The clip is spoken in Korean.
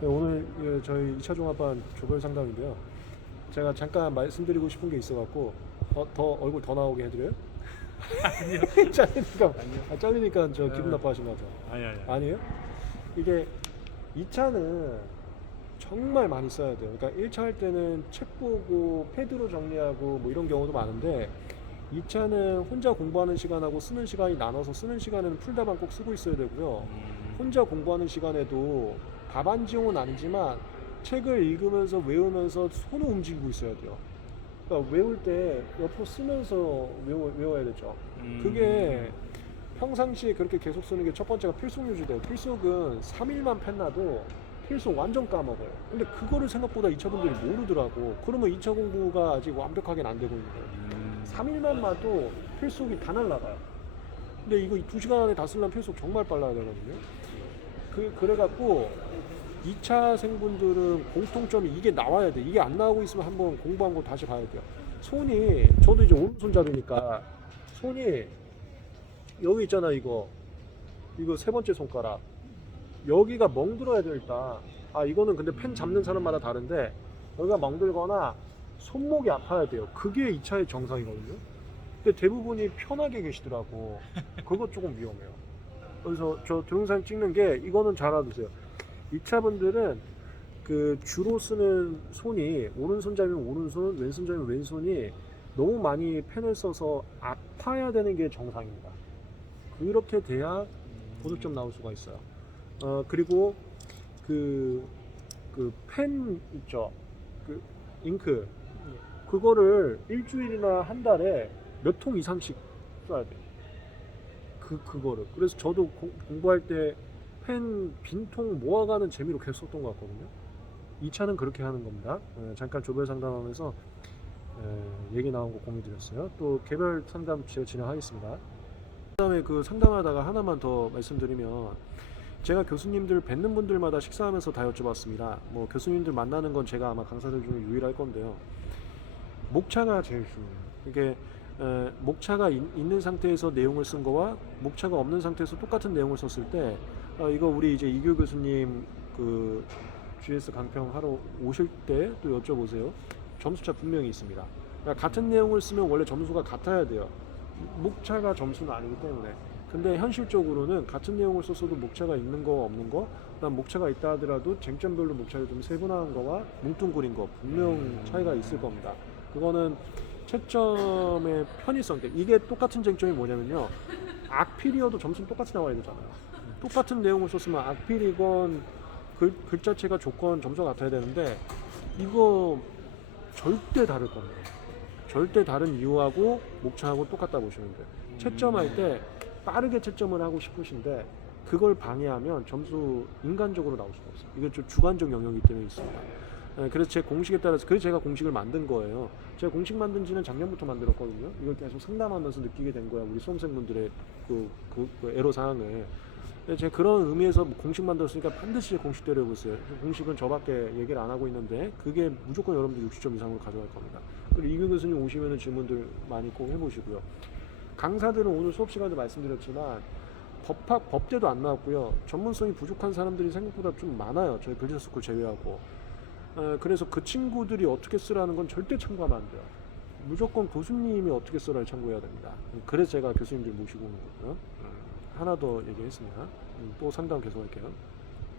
네, 오늘 저희 2차 종합반 조별 상담인데요. 제가 잠깐 말씀드리고 싶은 게 있어갖고 더 얼굴 더 나오게 해드려요? 아니요. 잘리니까 아니요. 잘리니까 저 기분 네. 나빠하신 거 같아요. 아니. 아니에요? 이게 2차는 정말 많이 써야 돼요. 그러니까 1차 할 때는 책 보고 패드로 정리하고 뭐 이런 경우도 많은데 2차는 혼자 공부하는 시간하고 쓰는 시간이 나눠서 쓰는 시간에는 풀다방 꼭 쓰고 있어야 되고요. 혼자 공부하는 시간에도 답안지용은 아니지만 책을 읽으면서 외우면서 손을 움직이고 있어야 돼요. 그러니까 외울 때 옆으로 쓰면서 외워야 되죠. 그게 평상시에 그렇게 계속 쓰는 게 첫 번째가 필속 유지돼요. 필속은 3일만 펜놔도 필속 완전 까먹어요. 근데 그거를 생각보다 2차 분들이 모르더라고. 그러면 2차 공부가 아직 완벽하게는 안 되고 있는 거예요. 3일만 봐도 필속이 다 날라가요. 근데 이거 2시간 안에 다 쓰려면 필속 정말 빨라야 되거든요. 그래갖고 2차 생분들은 공통점이 이게 나와야 돼. 이게 안 나오고 있으면 한번 공부한 거 다시 봐야 돼요. 저도 이제 오른손잡이니까 손이 여기 있잖아. 이거 세 번째 손가락 여기가 멍들어야 돼. 일단 이거는 근데 펜 잡는 사람마다 다른데 여기가 멍들거나 손목이 아파야 돼요. 그게 2차의 정상이거든요. 근데 대부분이 편하게 계시더라고. 그거 조금 위험해요. 그래서 저 동영상 찍는 게 이거는 잘 알아두세요. 2차 분들은 그 주로 쓰는 손이 오른손잡이면 오른손, 왼손잡이면 왼손이 너무 많이 펜을 써서 아파야 되는 게 정상입니다. 그렇게 돼야 고득점 나올 수가 있어요. 그리고 그 펜 있죠. 그 잉크 그거를 일주일이나 한 달에 몇 통 이상씩 써야 돼. 그거를. 그래서 저도 공부할 때 펜 빈통 모아가는 재미로 계속 썼던 것 같거든요. 2차는 그렇게 하는 겁니다. 잠깐 조별 상담하면서 얘기 나온 거 공유 드렸어요. 또 개별 상담 제가 진행하겠습니다. 그다음에 그 상담하다가 하나만 더 말씀드리면 제가 교수님들 뵙는 분들마다 식사하면서 다 여쭤봤습니다. 뭐 교수님들 만나는 건 제가 아마 강사들 중에 유일할 건데요. 목차가 제일 중요해요. 이게 목차가 있는 상태에서 내용을 쓴 거와 목차가 없는 상태에서 똑같은 내용을 썼을 때 이거 우리 이제 이규 교수님 그 GS 강평 하러 오실 때 또 여쭤보세요. 점수차 분명히 있습니다. 그러니까 같은 내용을 쓰면 원래 점수가 같아야 돼요. 목차가 점수는 아니기 때문에. 근데 현실적으로는 같은 내용을 썼어도 목차가 있는 거 없는 거, 그다음 목차가 있다 하더라도 쟁점별로 목차를 좀 세분화한 거와 뭉뚱그린 거 분명 차이가 있을 겁니다. 그거는 채점의 편의성. 이게 똑같은 쟁점이 뭐냐면요. 악필이어도 점수는 똑같이 나와야 되잖아요. 똑같은 내용을 썼으면 악필이건 글자체가 조건 점수가 같아야 되는데 이거 절대 다를 겁니다. 절대 다른 이유하고 목차하고 똑같다 보시면 돼요. 채점할 때 빠르게 채점을 하고 싶으신데 그걸 방해하면 점수 인간적으로 나올 수가 없어요. 이건 좀 주관적 영역이기 때문에 있습니다. 그래서 제 공식에 따라서 그래서 제가 공식을 만든 거예요. 제가 공식 만든 지는 작년부터 만들었거든요. 이걸 계속 상담하면서 느끼게 된 거야. 우리 수험생분들의 그 애로사항을. 제가 그런 의미에서 공식 만들었으니까 반드시 공식대로 해보세요. 공식은 저밖에 얘기를 안 하고 있는데 그게 무조건 여러분들 60점 이상으로 가져갈 겁니다. 그리고 이규 교수님 오시면 질문들 많이 꼭 해보시고요. 강사들은 오늘 수업 시간에도 말씀드렸지만 법대도 안 나왔고요. 전문성이 부족한 사람들이 생각보다 좀 많아요. 저희 빌드스쿨 제외하고. 그래서 그 친구들이 어떻게 쓰라는 건 절대 참고하면 안 돼요. 무조건 교수님이 어떻게 써라를 참고해야 됩니다. 그래서 제가 교수님들 모시고 오는 거고요. 하나 더 얘기했습니다. 또 상담 계속할게요.